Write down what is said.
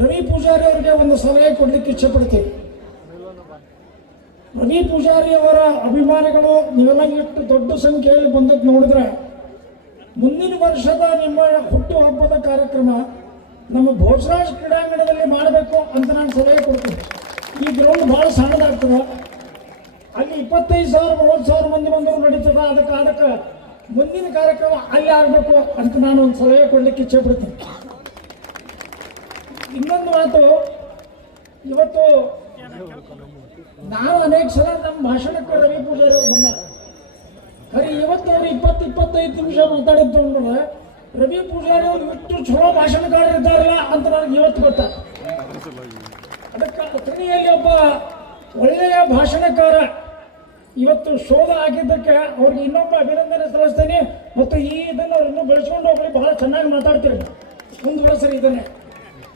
ರವಿ ಪೂಜಾರಿ ಅವರಿಗೆ ಒಂದು ಸಲಹೆ ಕೊಡ್ಲಿಕ್ಕೆ ಇಚ್ಛೆ ಪಡ್ತೀವಿ ರವಿ ಪೂಜಾರಿ ಅವರ ಅಭಿಮಾನಿಗಳು ನೀವೆಲ್ಲ ಎಷ್ಟು ದೊಡ್ಡ ಸಂಖ್ಯೆಯಲ್ಲಿ ಬಂದದ್ದು ನೋಡಿದ್ರೆ ಮುಂದಿನ ವರ್ಷದ ನಿಮ್ಮ ಹುಟ್ಟು ಹಬ್ಬದ ಕಾರ್ಯಕ್ರಮ ನಮ್ಮ ಭೋಜರಾಜ್ ಕ್ರೀಡಾಂಗಣದಲ್ಲಿ ಮಾಡಬೇಕು ಅಂತ ನಾನು ಸಲಹೆ ಕೊಡ್ತೀನಿ. ಈ ಗ್ರೌಂಡ್ ಭಾಳ ಸಣ್ಣದಾಗ್ತದೆ. ಅಲ್ಲಿ ಇಪ್ಪತ್ತೈದು ಸಾವಿರ, ಮೂವತ್ತು ಸಾವಿರ ಮಂದಿ ಬಂದವರು ನಡೀತದ. ಅದಕ್ಕೆ ಅದಕ್ಕೆ ಮುಂದಿನ ಕಾರ್ಯಕ್ರಮ ಅಲ್ಲಿ ಆಗಬೇಕು ಅಂತ ನಾನು ಒಂದು ಸಲಹೆ ಕೊಡ್ಲಿಕ್ಕೆ ಇಚ್ಛೆ ಪಡ್ತೀನಿ ಇನ್ನೊಂದು ಮಾತು, ಇವತ್ತು ನಾವು ಅನೇಕ ಸಲ ನಮ್ಮ ಭಾಷಣಕ್ಕೆ ರವಿ ಪೂಜಾರಿ ಬಂದ. ಖರೆ, ಇವತ್ತು ಅವ್ರು ಇಪ್ಪತ್ತು, ಇಪ್ಪತ್ತೈದು ನಿಮಿಷ ಮಾತಾಡಿದ್ದು ಅಂದ್ರೆ ರವಿ ಪೂಜಾರಿ ಅವ್ರು ಇಷ್ಟು ಚಲೋ ಭಾಷಣಕಾರರಿದ್ದಾರಲ್ಲ ಅಂತ ನನಗೆ ಇವತ್ತು ಗೊತ್ತ. ಅದಕ್ಕೆ ಅಥಣಿಯಲ್ಲಿ ಒಬ್ಬ ಒಳ್ಳೆಯ ಭಾಷಣಕಾರ ಇವತ್ತು ಶೋಧ ಆಗಿದ್ದಕ್ಕೆ ಅವ್ರಿಗೆ ಇನ್ನೊಬ್ಬ ಅಭಿನಂದನೆ ಸಲ್ಲಿಸ್ತೇನೆ ಮತ್ತು ಈ ಇದನ್ನು ಅವ್ರನ್ನು ಬೆಳೆಸ್ಕೊಂಡು ಹೋಗಿ ಬಹಳ ಚೆನ್ನಾಗಿ ಮಾತಾಡ್ತೀರಿ ಮುಂದುವರೆಸರಿ ಇದನ್ನೇ